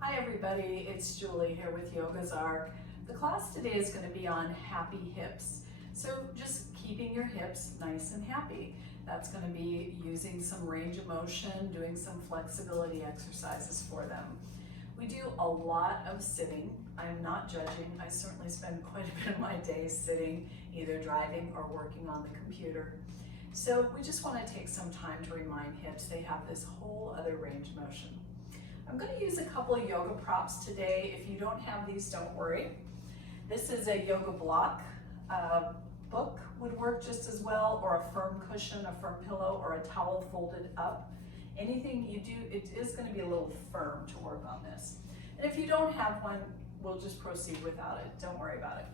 Hi everybody, it's Julie here with Yoga's Arc. The class today is going to be on happy hips. So just keeping your hips nice and happy. That's going to be using some range of motion, doing some flexibility exercises for them. We do a lot of sitting. I'm not judging. I certainly spend quite a bit of my day sitting, either driving or working on the computer. So we just want to take some time to remind hips they have this whole other range of motion. I'm going to use a couple of yoga props today. If you don't have these, don't worry. This is a yoga block. Book would work just as well, or a firm cushion, a firm pillow, or a towel folded up. Anything you do, it is going to be a little firm to work on this. And if you don't have one, we'll just proceed without it. Don't worry about it.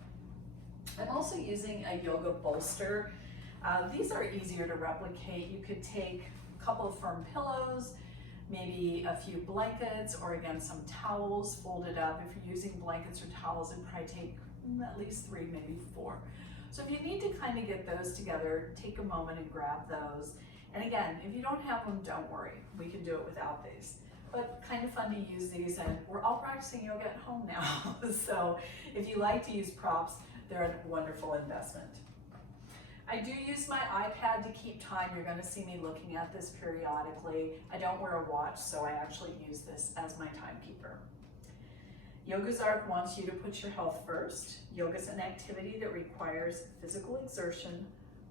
I'm also using a yoga bolster. These are easier to replicate. You could take a couple of firm pillows, maybe a few blankets, or again, some towels folded up. If you're using blankets or towels, it'd probably take at least 3, maybe 4. So if you need to kind of get those together, take a moment and grab those. And again, if you don't have them, don't worry. We can do it without these. But kind of fun to use these, and we're all practicing yoga at home now. So if you like to use props, they're a wonderful investment. I do use my iPad to keep time. You're going to see me looking at this periodically. I don't wear a watch, so I actually use this as my timekeeper. Yoga's Arc wants you to put your health first. Yoga is an activity that requires physical exertion.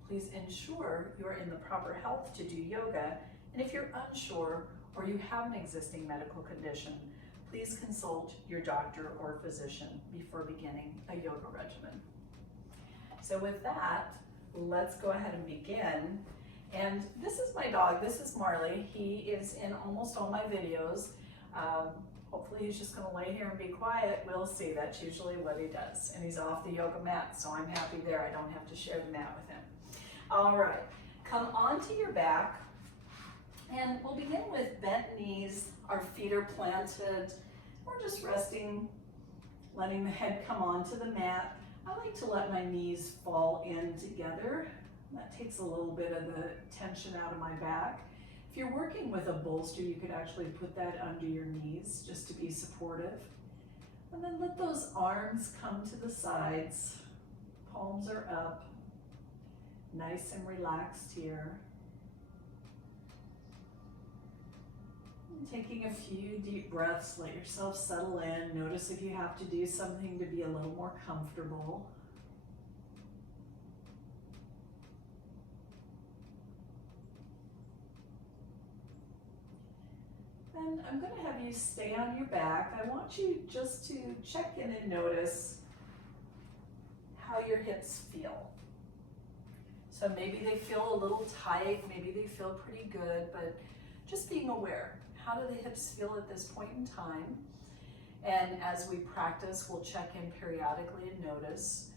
Please ensure you are in the proper health to do yoga. And if you're unsure or you have an existing medical condition, please consult your doctor or physician before beginning a yoga regimen. So with that, let's go ahead and begin. And this is my dog. This is Marley. He is in almost all my videos. Hopefully he's just going to lay here and be quiet. We'll see. That's usually what he does. And he's off the yoga mat, so I'm happy there. I don't have to share the mat with him. All right. Come onto your back. And we'll begin with bent knees. Our feet are planted. We're just resting, letting the head come onto the mat. I like to let my knees fall in together. That takes a little bit of the tension out of my back. If you're working with a bolster, you could actually put that under your knees just to be supportive. And then let those arms come to the sides. Palms are up. Nice and relaxed here. And taking a few deep breaths, let yourself settle in. Notice if you have to do something to be a little more comfortable. And I'm going to have you stay on your back. I want you just to check in and notice how your hips feel. So maybe they feel a little tight, maybe they feel pretty good, but just being aware. How do the hips feel at this point in time? And as we practice, we'll check in periodically and notice.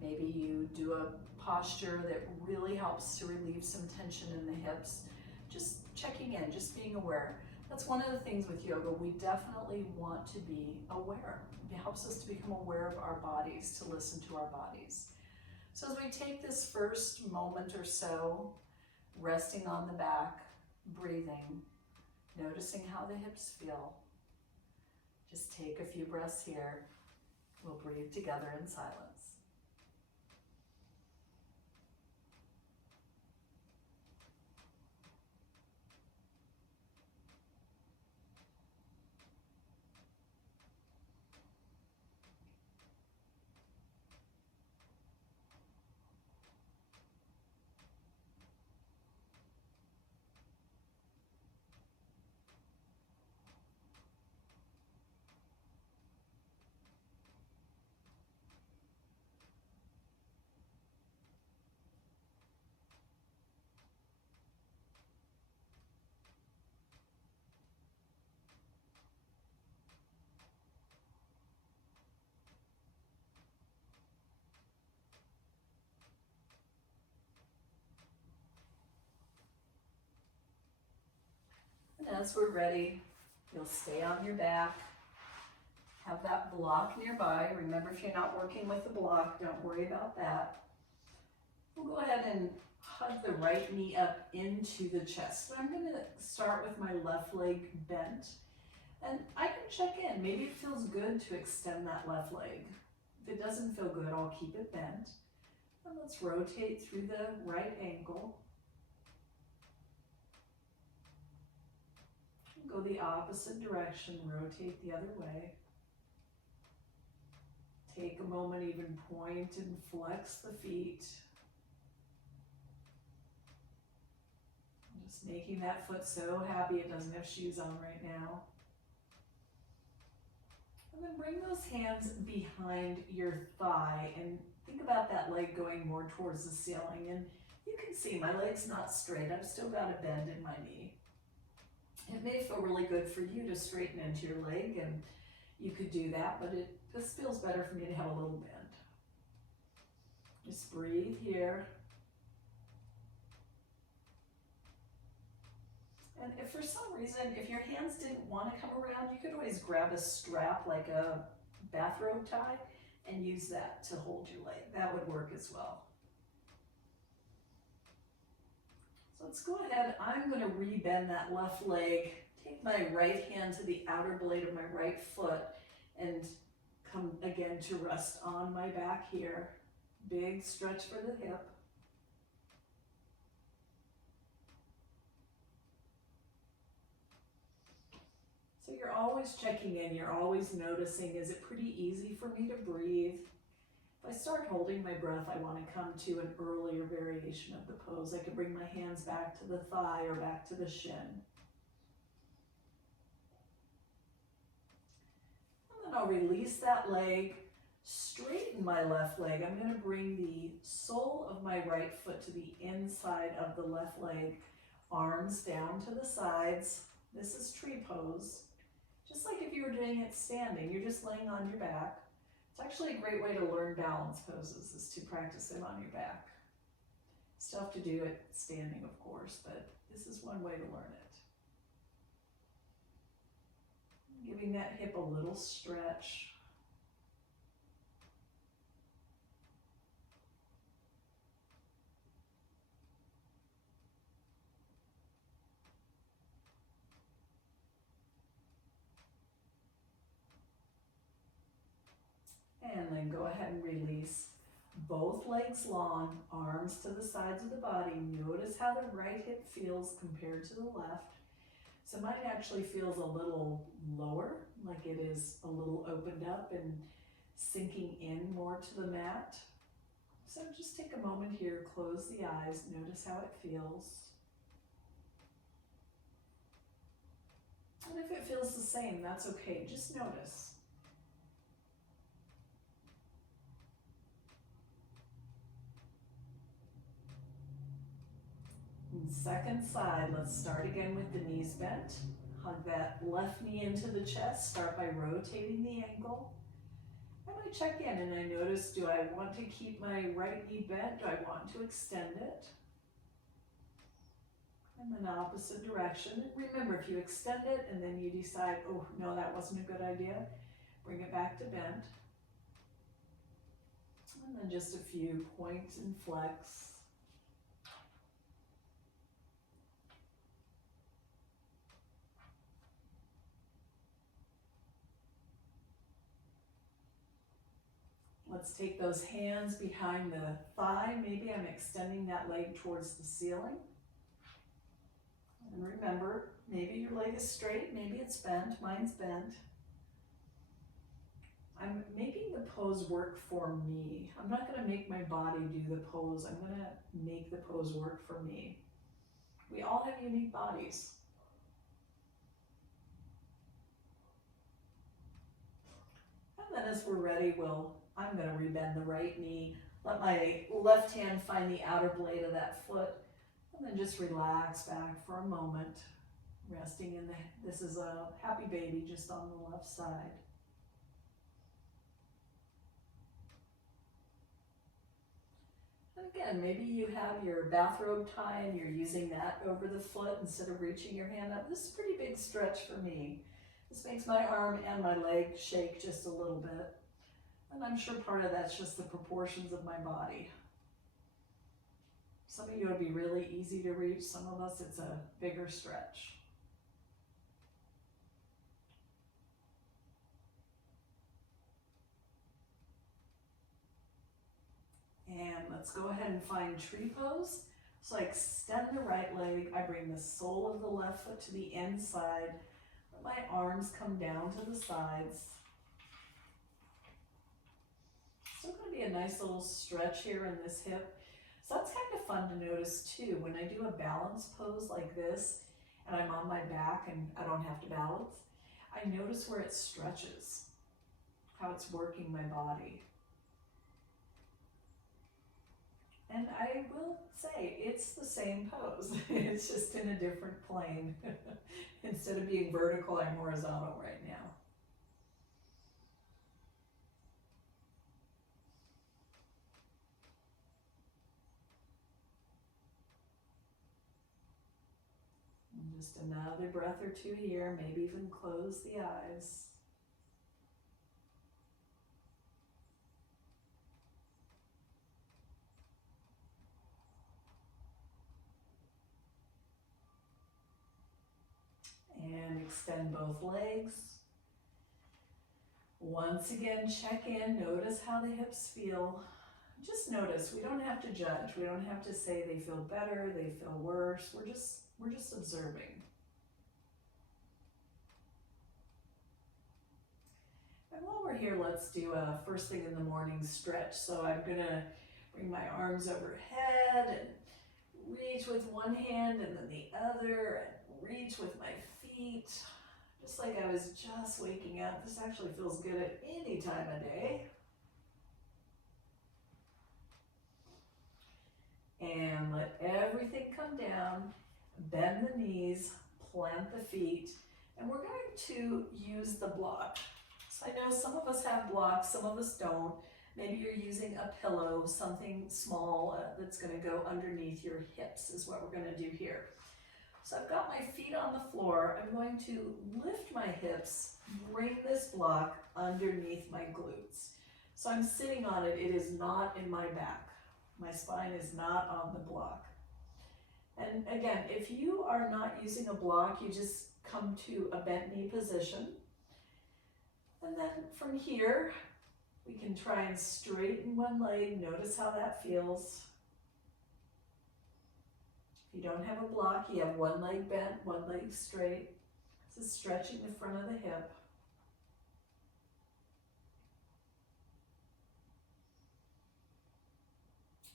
Maybe you do a posture that really helps to relieve some tension in the hips. Just checking in, just being aware. That's one of the things with yoga. We definitely want to be aware. It helps us to become aware of our bodies, to listen to our bodies. So as we take this first moment or so, resting on the back, breathing, noticing how the hips feel. Just take a few breaths here. We'll breathe together in silence. And as we're ready, you'll stay on your back. Have that block nearby. Remember, if you're not working with the block, don't worry about that. We'll go ahead and hug the right knee up into the chest. So I'm going to start with my left leg bent. And I can check in. Maybe it feels good to extend that left leg. If it doesn't feel good, I'll keep it bent. And let's rotate through the right ankle. Go the opposite direction, rotate the other way. Take a moment, even point and flex the feet. Just making that foot so happy it doesn't have shoes on right now. And then bring those hands behind your thigh and think about that leg going more towards the ceiling. And you can see my leg's not straight. I've still got a bend in my knee. It may feel really good for you to straighten into your leg, and you could do that, but this feels better for me to have a little bend. Just breathe here. And if for some reason, if your hands didn't want to come around, you could always grab a strap like a bathrobe tie and use that to hold your leg. That would work as well. So let's go ahead. I'm going to rebend that left leg, take my right hand to the outer blade of my right foot, and come again to rest on my back here. Big stretch for the hip. So you're always checking in, you're always noticing, is it pretty easy for me to breathe? If I start holding my breath, I want to come to an earlier variation of the pose. I can bring my hands back to the thigh or back to the shin. And then I'll release that leg, straighten my left leg. I'm going to bring the sole of my right foot to the inside of the left leg, arms down to the sides. This is tree pose. Just like if you were doing it standing, you're just laying on your back. It's actually a great way to learn balance poses, is to practice them on your back. Still have to do it standing, of course, but this is one way to learn it. Giving that hip a little stretch. And then go ahead and release both legs long, arms to the sides of the body. Notice how the right hip feels compared to the left. So mine actually feels a little lower, like it is a little opened up and sinking in more to the mat. So just take a moment here, close the eyes, notice how it feels. And if it feels the same, that's okay, just notice. And second side, let's start again with the knees bent. Hug that left knee into the chest, start by rotating the ankle. And I check in and I notice, do I want to keep my right knee bent? Do I want to extend it? And then opposite direction. Remember, if you extend it and then you decide, oh no, that wasn't a good idea, bring it back to bend. And then just a few point and flex. Let's take those hands behind the thigh. Maybe I'm extending that leg towards the ceiling. And remember, maybe your leg is straight, maybe it's bent, mine's bent. I'm making the pose work for me. I'm not going to make my body do the pose. I'm going to make the pose work for me. We all have unique bodies. And then as we're ready, I'm going to rebend the right knee. Let my left hand find the outer blade of that foot. And then just relax back for a moment. Resting in this is a happy baby just on the left side. And again, maybe you have your bathrobe tie and you're using that over the foot instead of reaching your hand up. This is a pretty big stretch for me. This makes my arm and my leg shake just a little bit. And I'm sure part of that's just the proportions of my body. Some of you it'll be really easy to reach. Some of us it's a bigger stretch. let's go ahead and find tree pose. So I extend the right leg, I bring the sole of the left foot to the inside, let my arms come down to the sides. Still going to be a nice little stretch here in this hip. So that's kind of fun to notice too. When I do a balance pose like this, and I'm on my back and I don't have to balance, I notice where it stretches, how it's working my body. And I will say, it's the same pose. It's just in a different plane. Instead of being vertical, I'm horizontal right now. And just another breath or two here, maybe even close the eyes. And extend both legs. Once again, check in, notice how the hips feel. Just notice, we don't have to judge. We don't have to say they feel better, they feel worse. We're just observing. And while we're here, let's do a first thing in the morning stretch. So I'm gonna bring my arms overhead and reach with one hand and then the other, and reach with my feet. Just like I was just waking up. This actually feels good at any time of day. And let everything come down, bend the knees, plant the feet, and we're going to use the block. So I know some of us have blocks, some of us don't. Maybe you're using a pillow, something small that's going to go underneath your hips is what we're going to do here. So I've got my feet on the floor. I'm going to lift my hips, bring this block underneath my glutes. So I'm sitting on it. It is not in my back. My spine is not on the block. And again, if you are not using a block, you just come to a bent knee position. And then from here, we can try and straighten one leg. Notice how that feels. If you don't have a block, you have one leg bent, one leg straight. This is stretching the front of the hip.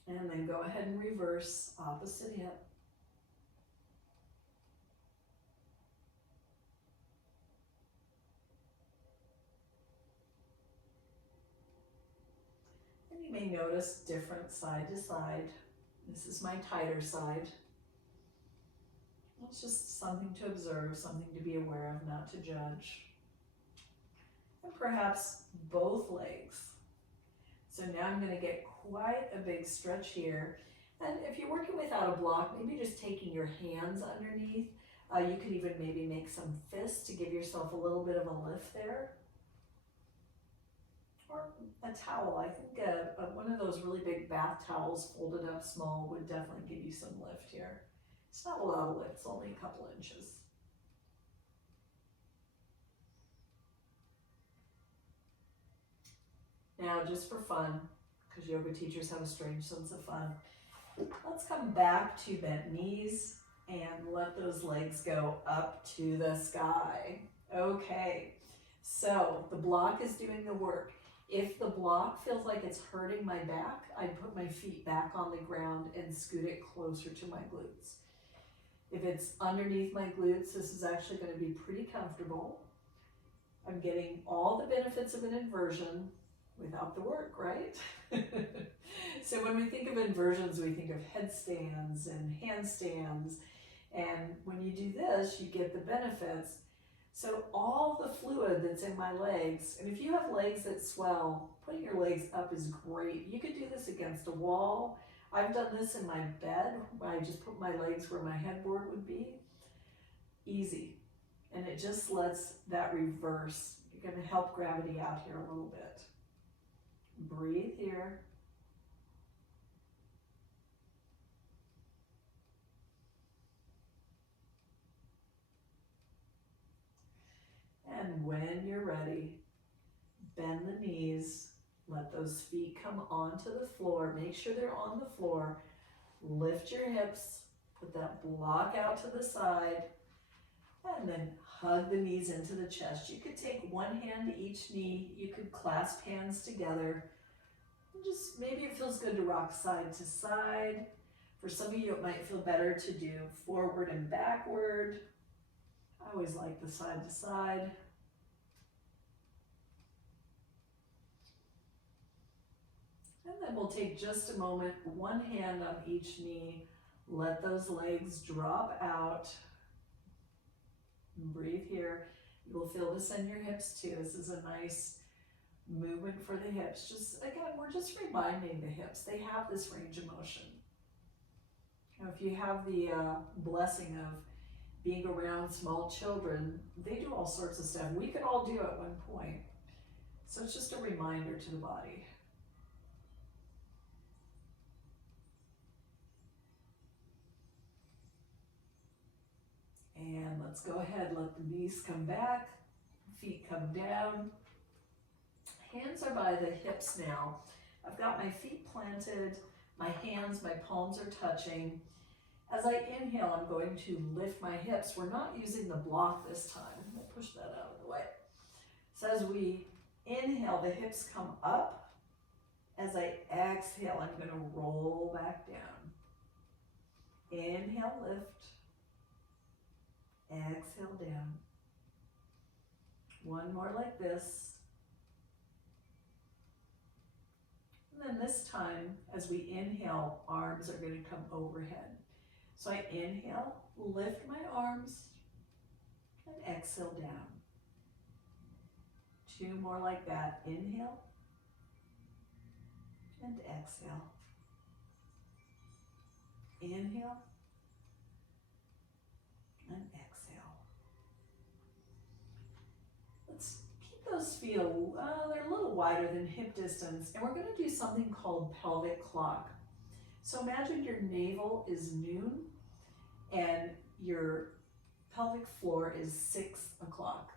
And then go ahead and reverse opposite hip. And you may notice different side to side. This is my tighter side. It's just something to observe, something to be aware of, not to judge. And perhaps both legs. So now I'm going to get quite a big stretch here. And if you're working without a block, maybe just taking your hands underneath. You could even maybe make some fists to give yourself a little bit of a lift there. Or a towel. I think one of those really big bath towels folded up small would definitely give you some lift here. It's not a lot of lift, it's only a couple inches. Now, just for fun, because yoga teachers have a strange sense of fun, let's come back to bent knees and let those legs go up to the sky. Okay, so the block is doing the work. If the block feels like it's hurting my back, I put my feet back on the ground and scoot it closer to my glutes. If it's underneath my glutes, this is actually going to be pretty comfortable. I'm getting all the benefits of an inversion without the work, right? So when we think of inversions, we think of headstands and handstands. And when you do this, you get the benefits. So all the fluid that's in my legs, and if you have legs that swell, putting your legs up is great. You could do this against a wall. I've done this in my bed, where I just put my legs where my headboard would be. Easy. And it just lets that reverse. You're going to help gravity out here a little bit. Breathe here. And when you're ready, bend the knees, Let those feet come onto the floor. Make sure they're on the floor. Lift your hips. Put that block out to the side. And then hug the knees into the chest. You could take one hand to each knee. You could clasp hands together. And just maybe it feels good to rock side to side. For some of you, it might feel better to do forward and backward. I always like the side to side. And then we'll take just a moment, one hand on each knee. Let those legs drop out. And breathe here. You'll feel this in your hips too. This is a nice movement for the hips. Just again, we're just reminding the hips, they have this range of motion. Now, if you have the blessing of being around small children, they do all sorts of stuff. We could all do at one point. So it's just a reminder to the body. And let's go ahead, let the knees come back, feet come down. Hands are by the hips now. I've got my feet planted, my hands, my palms are touching. As I inhale, I'm going to lift my hips. We're not using the block this time. I'll push that out of the way. So as we inhale, the hips come up. As I exhale, I'm going to roll back down. Inhale, lift. Exhale down. One more like this. And then this time, as we inhale, arms are going to come overhead. So I inhale, lift my arms, and exhale down. Two more like that. Inhale and exhale. Inhale and exhale. Let's keep those feet, they're a little wider than hip distance, and we're going to do something called pelvic clock. So imagine your navel is noon and your pelvic floor is 6 o'clock.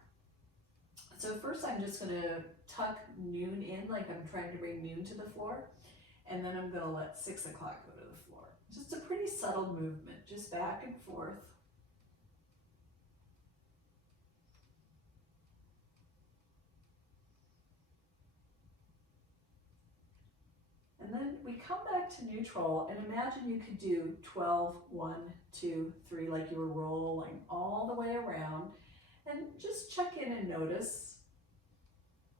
So first I'm just going to tuck noon in, like I'm trying to bring noon to the floor, and then I'm going to let 6 o'clock go to the floor. Just a pretty subtle movement, just back and forth. And then we come back to neutral, and imagine you could do 12, 1, 2, 3, like you were rolling all the way around, and just check in and notice.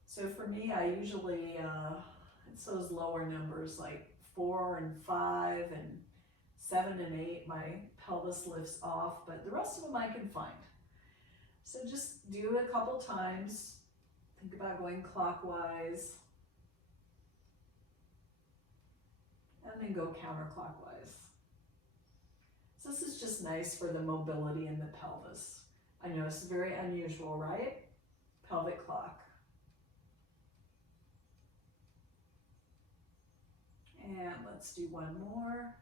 So for me, I usually, it's those lower numbers like 4 and 5 and 7 and 8, my pelvis lifts off, but the rest of them I can find. So just do it a couple times, think about going clockwise, and then go counterclockwise. So this is just nice for the mobility in the pelvis. I know it's very unusual, right? Pelvic clock. And let's do one more.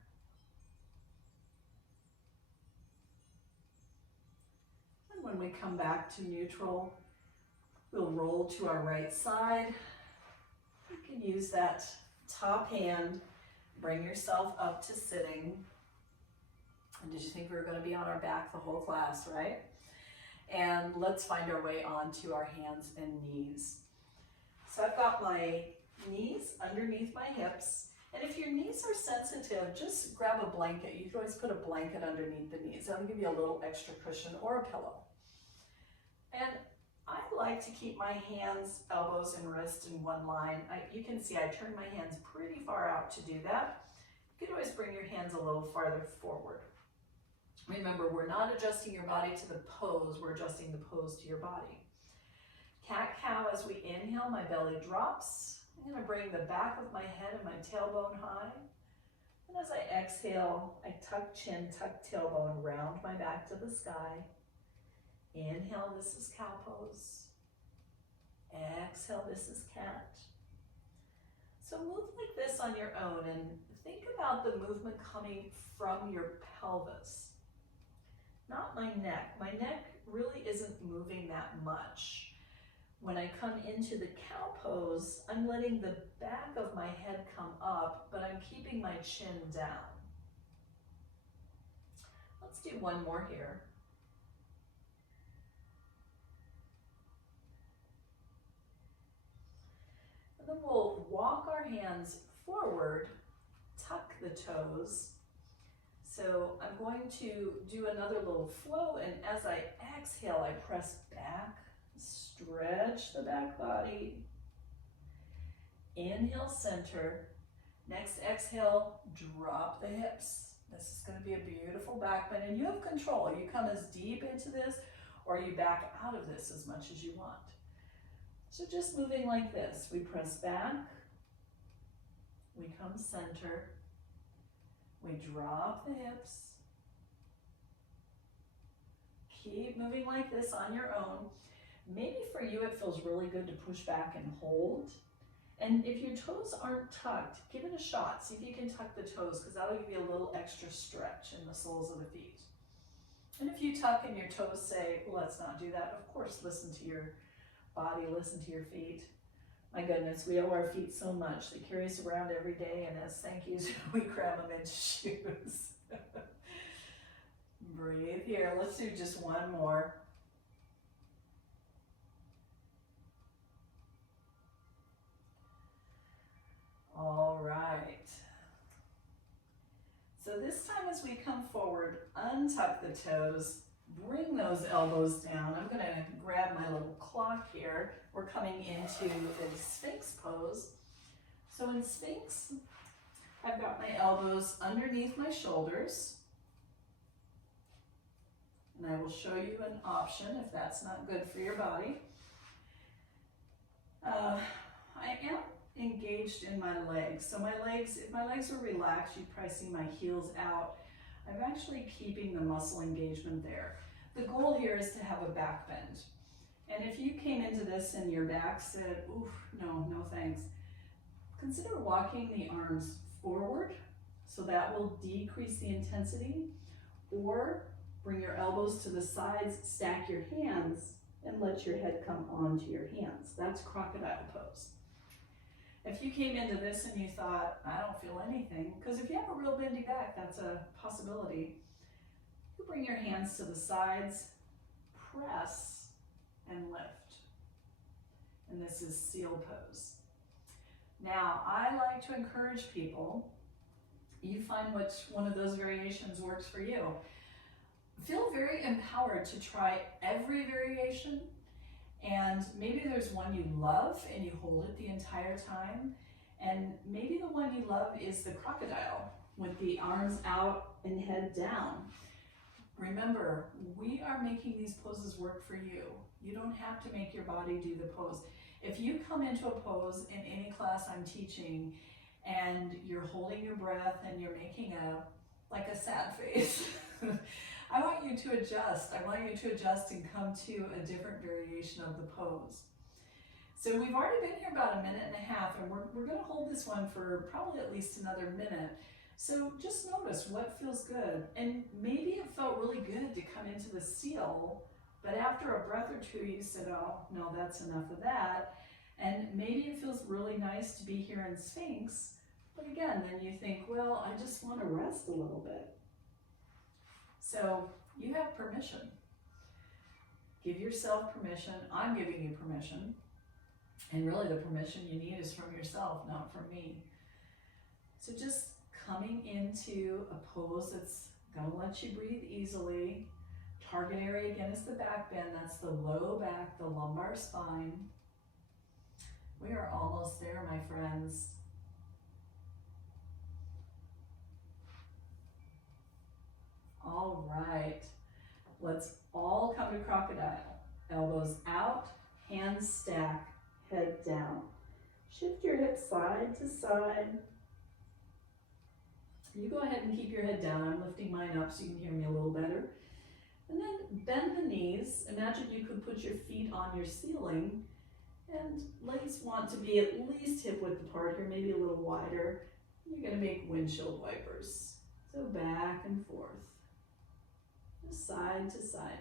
And when we come back to neutral, we'll roll to our right side. You can use that top hand. Bring yourself up to sitting. And did you think we were going to be on our back the whole class, right? And let's find our way onto our hands and knees. So I've got my knees underneath my hips. And if your knees are sensitive, just grab a blanket. You can always put a blanket underneath the knees. That'll give you a little extra cushion or a pillow. And I like to keep my hands, elbows, and wrists in one line. You can see I turn my hands pretty far out to do that. You can always bring your hands a little farther forward. Remember, we're not adjusting your body to the pose, we're adjusting the pose to your body. Cat-cow, as we inhale, my belly drops. I'm going to bring the back of my head and my tailbone high. And as I exhale, I tuck chin, tuck tailbone, round my back to the sky. Inhale, this is cow pose. Exhale, this is cat. So move like this on your own and think about the movement coming from your pelvis, not my neck. My neck really isn't moving that much. When I come into the cow pose, I'm letting the back of my head come up, but I'm keeping my chin down. Let's do one more here. And then we'll walk our hands forward, tuck the toes. So I'm going to do another little flow, and as I exhale, I press back, stretch the back body. Inhale, center. Next exhale, drop the hips. This is going to be a beautiful back bend, and you have control. You come as deep into this, or you back out of this as much as you want. So just moving like this. We press back, we come center, we drop the hips. Keep moving like this on your own. Maybe for you it feels really good to push back and hold. And if your toes aren't tucked, give it a shot. See if you can tuck the toes, because that'll give you a little extra stretch in the soles of the feet. And if you tuck and your toes say, let's not do that, of course, listen to your body, listen to your feet. My goodness, we owe our feet so much. They carry us around every day, and as thank yous, we cram them into shoes. Breathe here. Let's do just one more. All right. So this time as we come forward, untuck the toes, bring those elbows down. I'm going to grab my little clock here. We're coming into the Sphinx pose. So in Sphinx, I've got my elbows underneath my shoulders. And I will show you an option if that's not good for your body. I am engaged in my legs. So my legs, if my legs are relaxed, you'd probably see my heels out. I'm actually keeping the muscle engagement there. The goal here is to have a back bend. And if you came into this and your back said, oof, no thanks, consider walking the arms forward, so that will decrease the intensity, or bring your elbows to the sides, stack your hands, and let your head come onto your hands. That's crocodile pose. If you came into this and you thought, I don't feel anything, because if you have a real bendy back, that's a possibility. You bring your hands to the sides, press, and lift. And this is seal pose. Now, I like to encourage people, you find which one of those variations works for you. Feel very empowered to try every variation, and maybe there's one you love and you hold it the entire time, and maybe the one you love is the crocodile with the arms out and head down. Remember, we are making these poses work for you. You don't have to make your body do the pose. If you come into a pose in any class I'm teaching and you're holding your breath and you're making like a sad face, I want you to adjust. I want you to adjust and come to a different variation of the pose. So we've already been here about 1.5 minutes, and we're going to hold this one for probably at least another minute. So just notice what feels good. And maybe it felt really good to come into the seal, but after a breath or two you said, oh, no, that's enough of that. And maybe it feels really nice to be here in Sphinx, but again, then you think, well, I just want to rest a little bit. So you have permission. Give yourself permission. I'm giving you permission. And really the permission you need is from yourself, not from me. So just coming into a pose that's going to let you breathe easily. Target area again is the back bend. That's the low back, the lumbar spine. We are almost there, my friends. All right, let's all come to crocodile. Elbows out, hands stack, head down. Shift your hips side to side. You go ahead and keep your head down. I'm lifting mine up so you can hear me a little better. And then bend the knees. Imagine you could put your feet on your ceiling, and legs want to be at least hip width apart here, maybe a little wider. You're going to make windshield wipers. So back and forth. Side to side.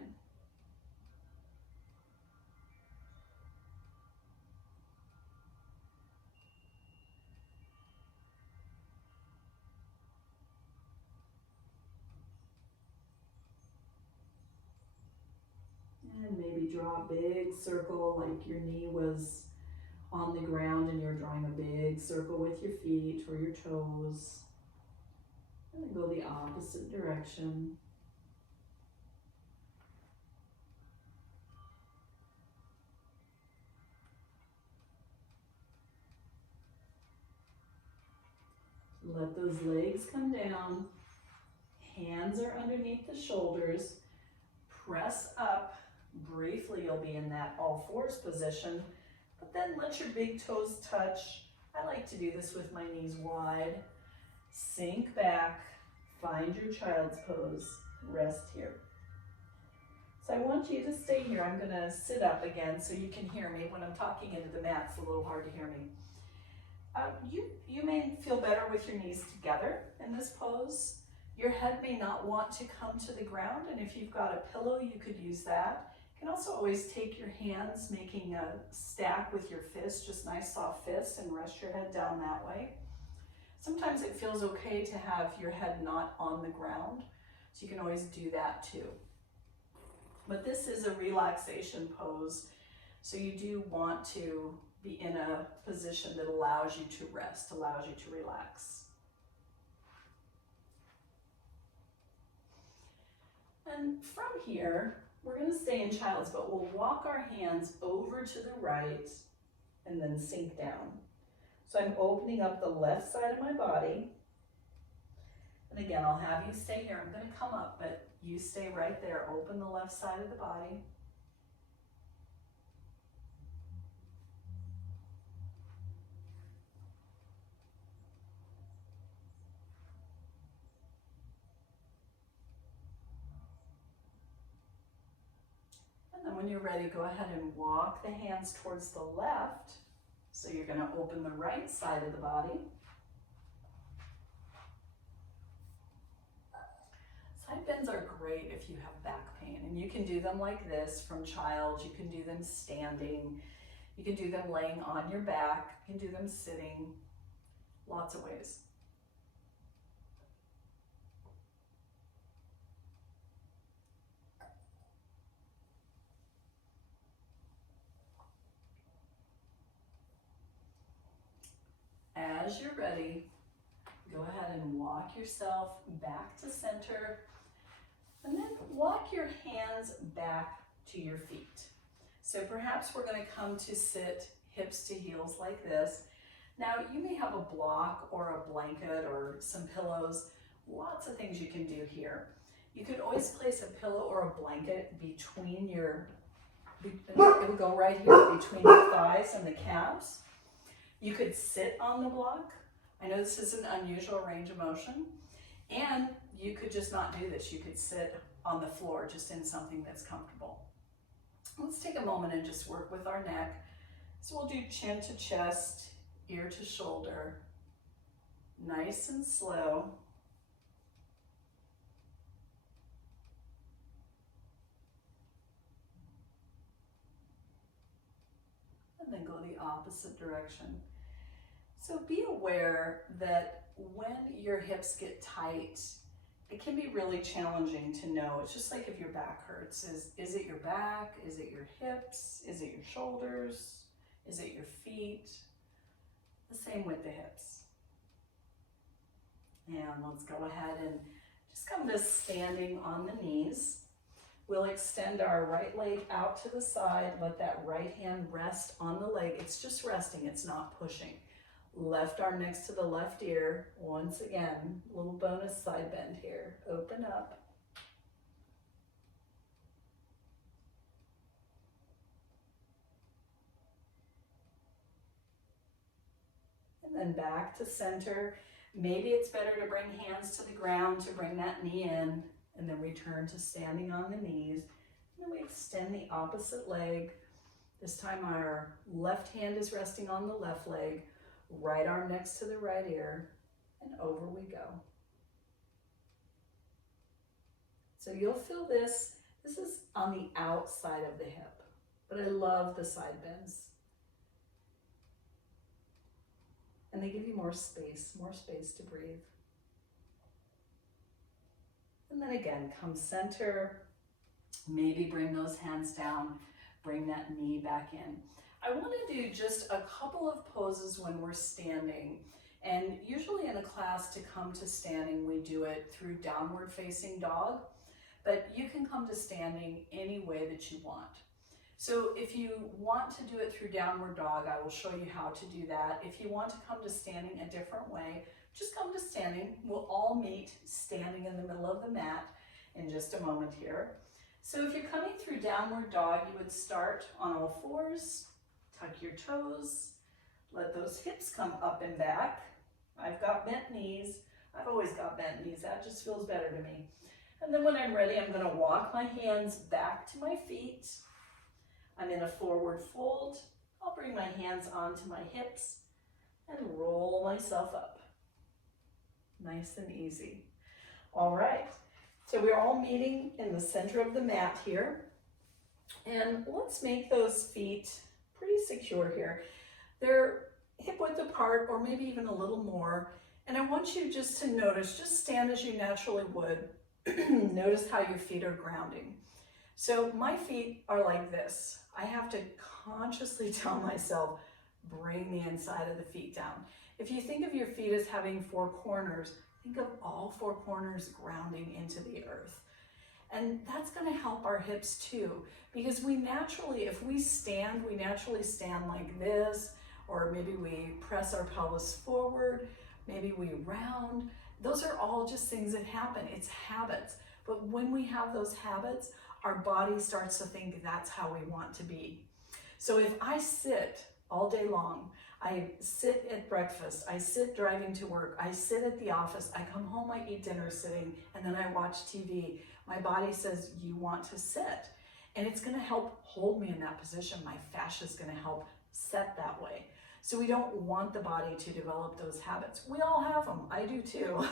Maybe draw a big circle like your knee was on the ground and you're drawing a big circle with your feet or your toes. And then go the opposite direction. Let those legs come down. Hands are underneath the shoulders. Press up. Briefly, you'll be in that all fours position, but then let your big toes touch. I like to do this with my knees wide. Sink back. Find your child's pose. Rest here. So I want you to stay here. I'm going to sit up again so you can hear me. When I'm talking into the mat, it's a little hard to hear me. You may feel better with your knees together in this pose. Your head may not want to come to the ground, and if you've got a pillow, you could use that. You can also always take your hands, making a stack with your fists, just nice soft fists, and rest your head down that way. Sometimes it feels okay to have your head not on the ground, so you can always do that too. But this is a relaxation pose, so you do want to be in a position that allows you to rest, allows you to relax. And from here, we're going to stay in child's, but we'll walk our hands over to the right and then sink down. So I'm opening up the left side of my body. And again, I'll have you stay here. I'm going to come up, but you stay right there. Open the left side of the body. And then when you're ready, go ahead and walk the hands towards the left. So you're going to open the right side of the body. Side bends are great if you have back pain, and you can do them like this from child. You can do them standing. You can do them laying on your back. You can do them sitting. Lots of ways. As you're ready, go ahead and walk yourself back to center, and then walk your hands back to your feet. So perhaps we're going to come to sit hips to heels like this. Now you may have a block or a blanket or some pillows. Lots of things you can do here. You could always place a pillow or a blanket between your, it would go right here between your thighs and the calves. You could sit on the block. I know this is an unusual range of motion, and you could just not do this. You could sit on the floor just in something that's comfortable. Let's take a moment and just work with our neck. So we'll do chin to chest, ear to shoulder, nice and slow. And then go the opposite direction. So be aware that when your hips get tight, it can be really challenging to know. It's just like if your back hurts. Is it your back? Is it your hips? Is it your shoulders? Is it your feet? The same with the hips. And let's go ahead and just come to standing on the knees. We'll extend our right leg out to the side. Let that right hand rest on the leg. It's just resting, it's not pushing. Left arm next to the left ear. Once again, little bonus side bend here. Open up. And then back to center. Maybe it's better to bring hands to the ground to bring that knee in, and then return to standing on the knees. And then we extend the opposite leg. This time our left hand is resting on the left leg. Right arm next to the right ear, and over we go. So you'll feel this. This is on the outside of the hip, but I love the side bends. And they give you more space to breathe. And then again, come center. Maybe bring those hands down Bring that knee back in. I want to do just a couple of poses when we're standing. And usually in a class to come to standing, we do it through downward facing dog, but you can come to standing any way that you want. So if you want to do it through downward dog, I will show you how to do that. If you want to come to standing a different way, just come to standing. We'll all meet standing in the middle of the mat in just a moment here. So if you're coming through downward dog, you would start on all fours, tuck your toes, let those hips come up and back. I've got bent knees. I've always got bent knees. That just feels better to me. And then when I'm ready, I'm going to walk my hands back to my feet. I'm in a forward fold. I'll bring my hands onto my hips and roll myself up. Nice and easy. All right. So we're all meeting in the center of the mat here. And let's make those feet pretty secure here. They're hip width apart or maybe even a little more. And I want you just to notice, just stand as you naturally would. Notice how your feet are grounding. So my feet are like this. I have to consciously tell myself, bring the inside of the feet down. If you think of your feet as having four corners, think of all four corners grounding into the earth. And that's going to help our hips too, because we naturally, if we stand, we naturally stand like this, or maybe we press our pelvis forward, maybe we round. Those are all just things that happen. It's habits. But when we have those habits, our body starts to think that's how we want to be. So if I sit all day long, I sit at breakfast, I sit driving to work, I sit at the office, I come home, I eat dinner sitting, and then I watch TV. My body says, you want to sit. And it's gonna help hold me in that position. My fascia is gonna help set that way. So we don't want the body to develop those habits. We all have them, I do too.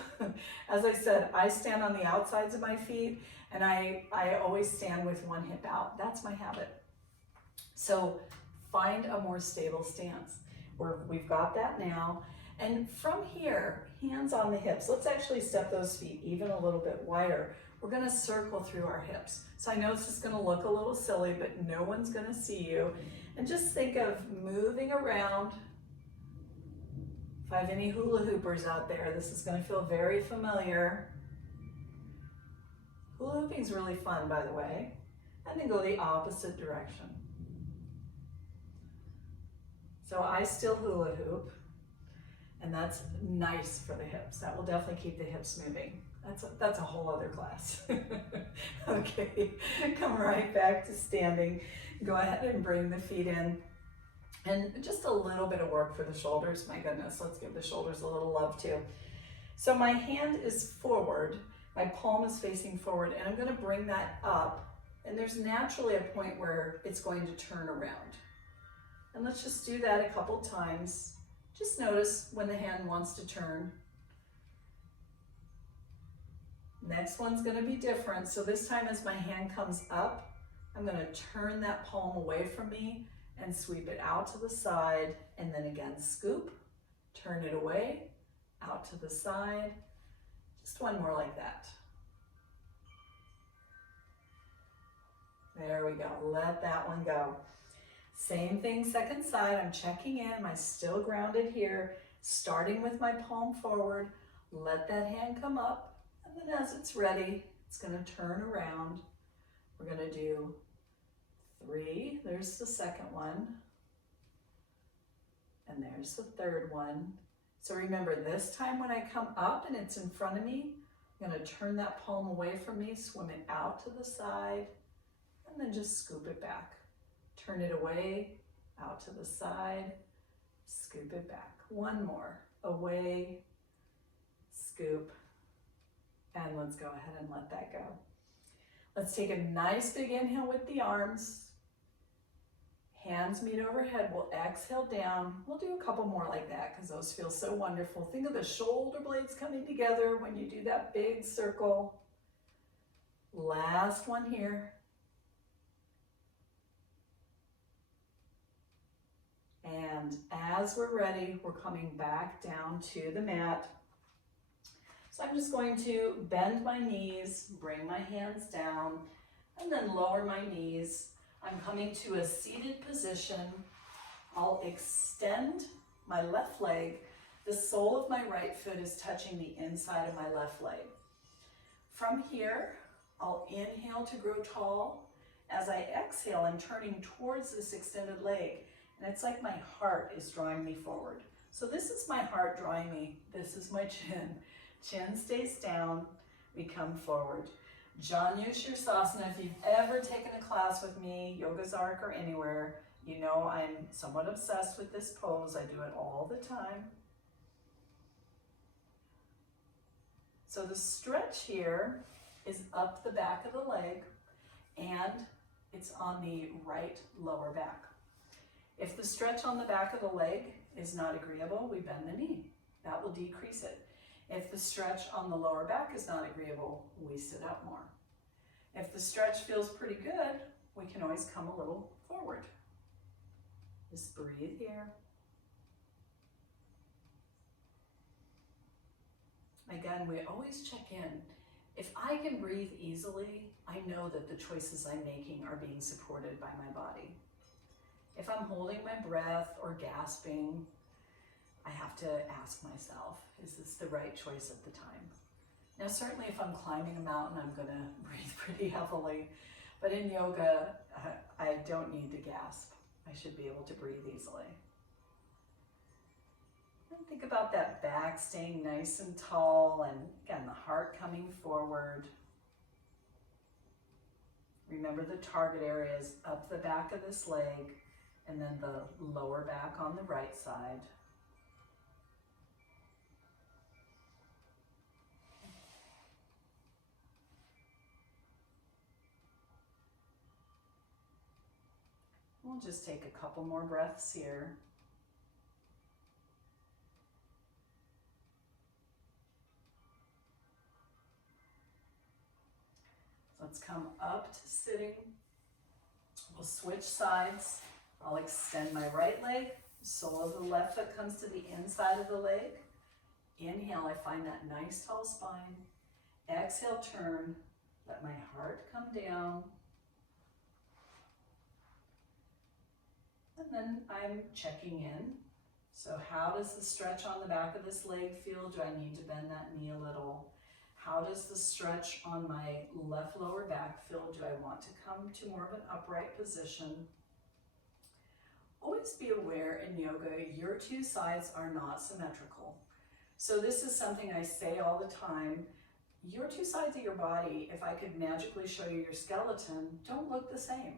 As I said, I stand on the outsides of my feet, and I always stand with one hip out. That's my habit. So find a more stable stance. We've got that now. And from here, hands on the hips. Let's actually step those feet even a little bit wider. We're gonna circle through our hips. So I know this is gonna look a little silly, but no one's gonna see you. And just think of moving around. If I have any hula hoopers out there, this is gonna feel very familiar. Hula hooping is really fun, by the way. And then go the opposite direction. So I still hula hoop, and that's nice for the hips. That will definitely keep the hips moving. That's a whole other class. Okay, come right back to standing. Go ahead and bring the feet in. And just a little bit of work for the shoulders. My goodness, let's give the shoulders a little love too. So my hand is forward, my palm is facing forward, and I'm gonna bring that up. And there's naturally a point where it's going to turn around. And let's just do that a couple times. Just notice when the hand wants to turn. Next one's gonna be different. So this time as my hand comes up, I'm gonna turn that palm away from me and sweep it out to the side, and then again scoop, turn it away, out to the side. Just one more like that. There we go, let that one go. Same thing, second side, I'm checking in, am I still grounded here? Starting with my palm forward, let that hand come up, and then as it's ready, it's gonna turn around. We're gonna do 3, there's the second one, and there's the third one. So remember, this time when I come up and it's in front of me, I'm gonna turn that palm away from me, swim it out to the side, and then just scoop it back. Turn it away, out to the side, scoop it back. One more, away, scoop, and let's go ahead and let that go. Let's take a nice big inhale with the arms. Hands meet overhead, we'll exhale down. We'll do a couple more like that because those feel so wonderful. Think of the shoulder blades coming together when you do that big circle. Last one here. And as we're ready, we're coming back down to the mat. So I'm just going to bend my knees, bring my hands down, and then lower my knees. I'm coming to a seated position. I'll extend my left leg. The sole of my right foot is touching the inside of my left leg. From here, I'll inhale to grow tall. As I exhale, I'm turning towards this extended leg, and it's like my heart is drawing me forward. So this is my heart drawing me. This is my chin. Chin stays down, we come forward. Janu Shirsasana, if you've ever taken a class with me, Yoga's Arc or anywhere, you know I'm somewhat obsessed with this pose. I do it all the time. So the stretch here is up the back of the leg, and it's on the right lower back. If the stretch on the back of the leg is not agreeable, we bend the knee. That will decrease it. If the stretch on the lower back is not agreeable, we sit up more. If the stretch feels pretty good, we can always come a little forward. Just breathe here. Again, we always check in. If I can breathe easily, I know that the choices I'm making are being supported by my body. If I'm holding my breath or gasping, I have to ask myself, is this the right choice at the time? Now, certainly if I'm climbing a mountain, I'm gonna breathe pretty heavily, but in yoga, I don't need to gasp. I should be able to breathe easily. And think about that back staying nice and tall, and again, the heart coming forward. Remember the target areas up the back of this leg, and then the lower back on the right side. We'll just take a couple more breaths here. Let's come up to sitting. We'll switch sides. I'll extend my right leg. The sole of the left foot comes to the inside of the leg. Inhale, I find that nice tall spine. Exhale, turn. Let my heart come down. And then I'm checking in. So how does the stretch on the back of this leg feel? Do I need to bend that knee a little? How does the stretch on my left lower back feel? Do I want to come to more of an upright position? Always be aware in yoga, your two sides are not symmetrical. So this is something I say all the time. Your two sides of your body, if I could magically show you your skeleton, don't look the same.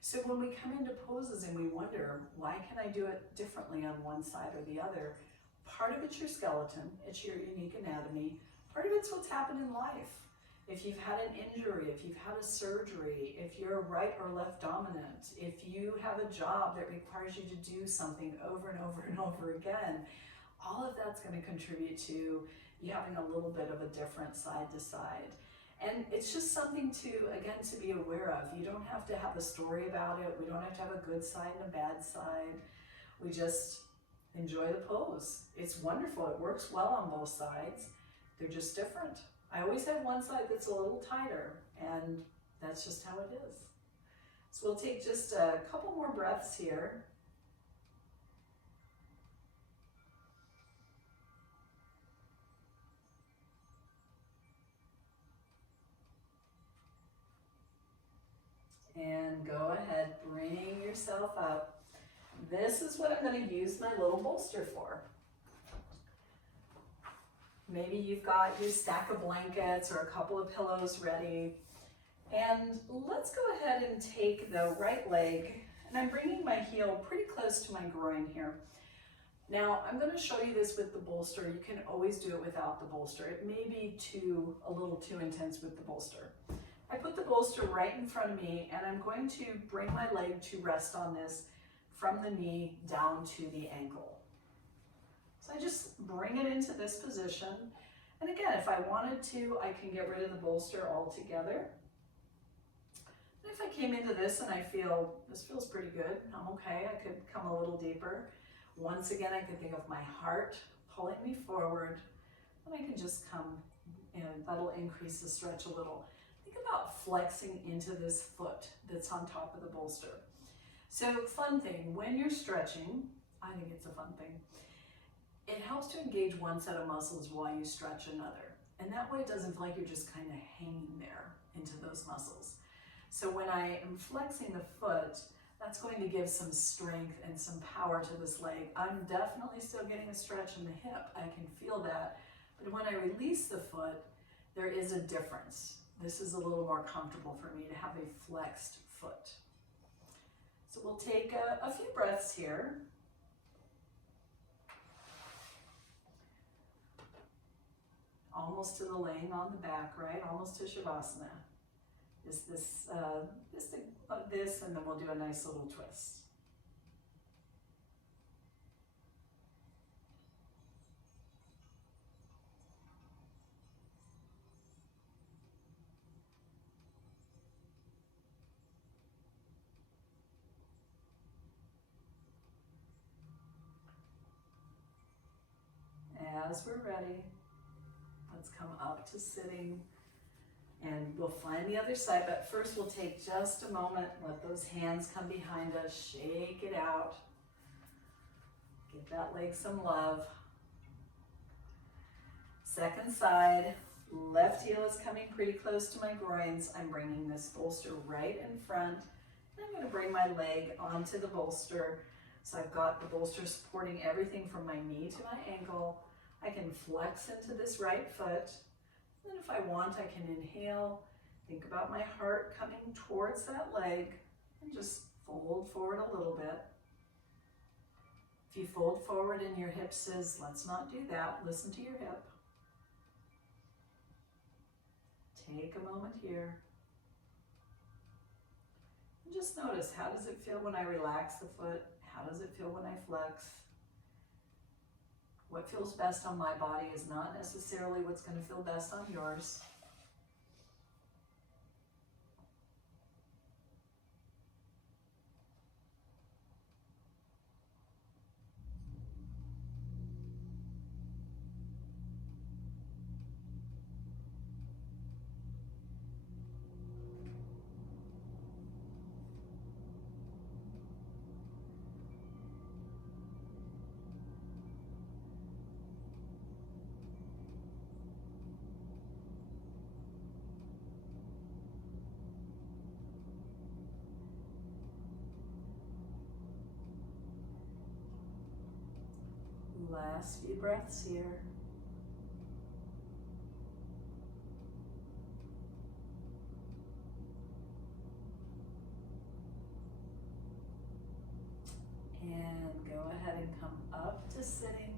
So when we come into poses and we wonder, why can I do it differently on one side or the other? Part of it's your skeleton, it's your unique anatomy. Part of it's what's happened in life. If you've had an injury, if you've had a surgery, if you're right or left dominant, if you have a job that requires you to do something over and over and over again, all of that's going to contribute to you having a little bit of a different side to side. And it's just something to, again, to be aware of. You don't have to have a story about it. We don't have to have a good side and a bad side. We just enjoy the pose. It's wonderful. It works well on both sides. They're just different. I always have one side that's a little tighter, and that's just how it is. So we'll take just a couple more breaths here. And go ahead, bring yourself up. This is what I'm going to use my little bolster for. Maybe you've got your stack of blankets or a couple of pillows ready. And let's go ahead and take the right leg, and I'm bringing my heel pretty close to my groin here. Now, I'm going to show you this with the bolster. You can always do it without the bolster. It may be a little too intense with the bolster. I put the bolster right in front of me, and I'm going to bring my leg to rest on this from the knee down to the ankle. So I just bring it into this position. And again, if I wanted to, I can get rid of the bolster altogether. And if I came into this and I feel, this feels pretty good, I'm okay, I could come a little deeper. Once again, I could think of my heart pulling me forward, and I can just come, that'll increase the stretch a little. think about flexing into this foot that's on top of the bolster. So fun thing, when you're stretching, I think it's a fun thing, it helps to engage one set of muscles while you stretch another. And that way it doesn't feel like you're just kind of hanging there into those muscles. So when I am flexing the foot, that's going to give some strength and some power to this leg. I'm definitely still getting a stretch in the hip. I can feel that. But when I release the foot, there is a difference. This is a little more comfortable for me to have a flexed foot. So we'll take a few breaths here. Almost to the laying on the back, right? Almost to Shavasana. This, and then we'll do a nice little twist. As we're ready, let's come up to sitting. And we'll find the other side, but first we'll take just a moment, let those hands come behind us, shake it out. Give that leg some love. Second side, left heel is coming pretty close to my groins. I'm bringing this bolster right in front. And I'm gonna bring my leg onto the bolster. So I've got the bolster supporting everything from my knee to my ankle. I can flex into this right foot. Then if I want, I can inhale, think about my heart coming towards that leg, and just fold forward a little bit. If you fold forward and your hip says, let's not do that, listen to your hip. Take a moment here. And just notice, how does it feel when I relax the foot? How does it feel when I flex? What feels best on my body is not necessarily what's going to feel best on yours. Last few breaths here. And go ahead and come up to sitting.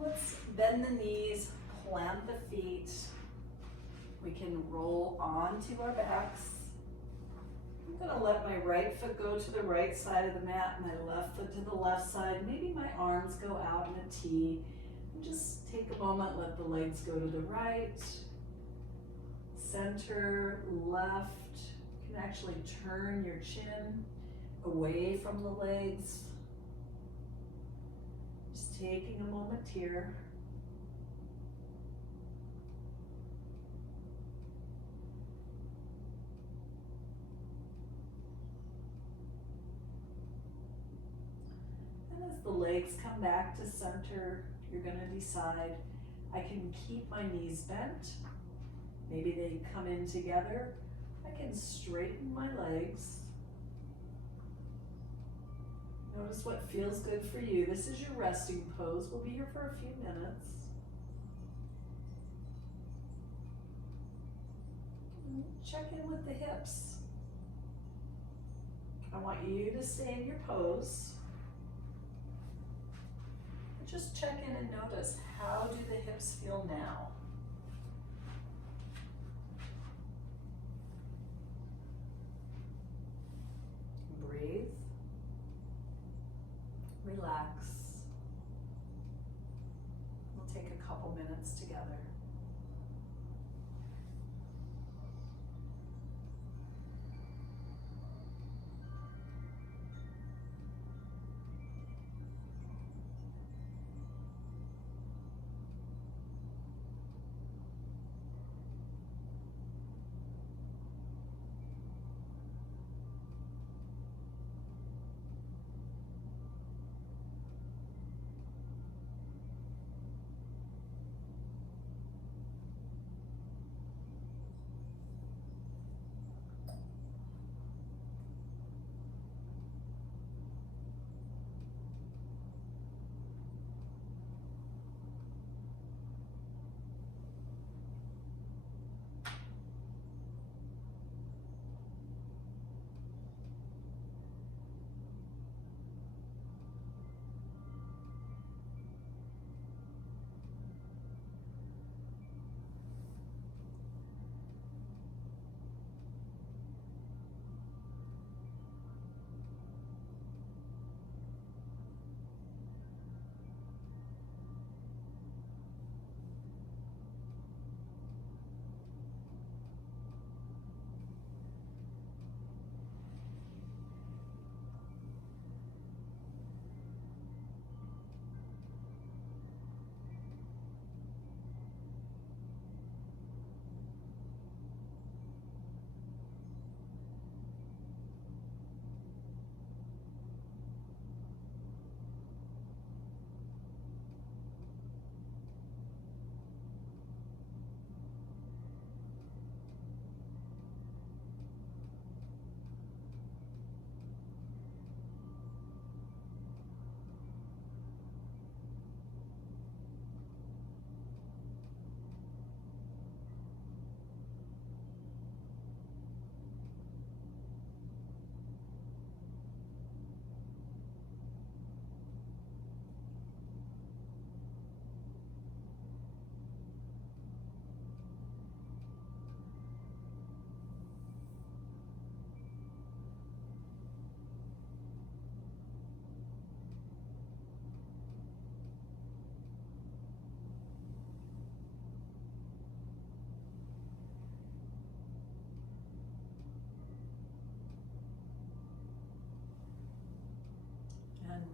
Let's bend the knees, plant the feet. We can roll onto our backs. I'm going to let my right foot go to the right side of the mat, my left foot to the left side. Maybe my arms go out in a T. And just take a moment, let the legs go to the right, center, left. You can actually turn your chin away from the legs. Just taking a moment here. As the legs come back to center, you're going to decide, I can keep my knees bent. Maybe they come in together. I can straighten my legs. Notice what feels good for you. This is your resting pose. We'll be here for a few minutes. Check in with the hips. I want you to stay in your pose. Just check in and notice, how do the hips feel now? Breathe. Relax. We'll take a couple minutes together.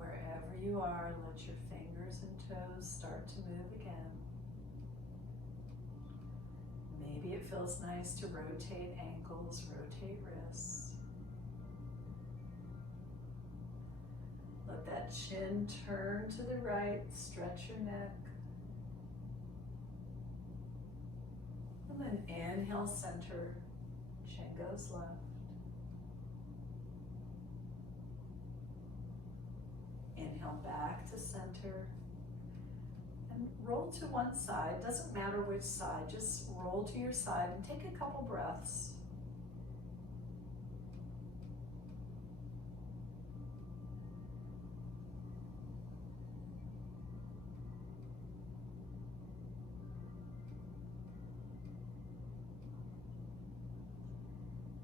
Wherever you are, let your fingers and toes start to move again. Maybe it feels nice to rotate ankles, rotate wrists. Let that chin turn to the right, stretch your neck. And then inhale, center, chin goes left. Inhale back to center. And roll to one side, doesn't matter which side, just roll to your side and take a couple breaths.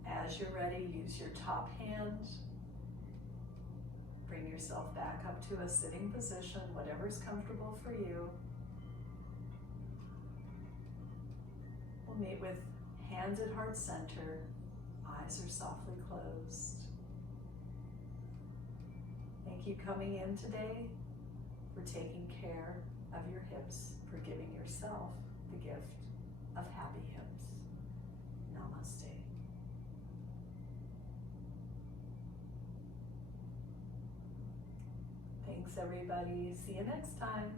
As you're ready, use your top hand. Bring yourself back up to a sitting position, whatever's comfortable for you. We'll meet with hands at heart center, eyes are softly closed. Thank you coming in today, for taking care of your hips, for giving yourself the gift of happy hips. Namaste. Thanks everybody. See you next time.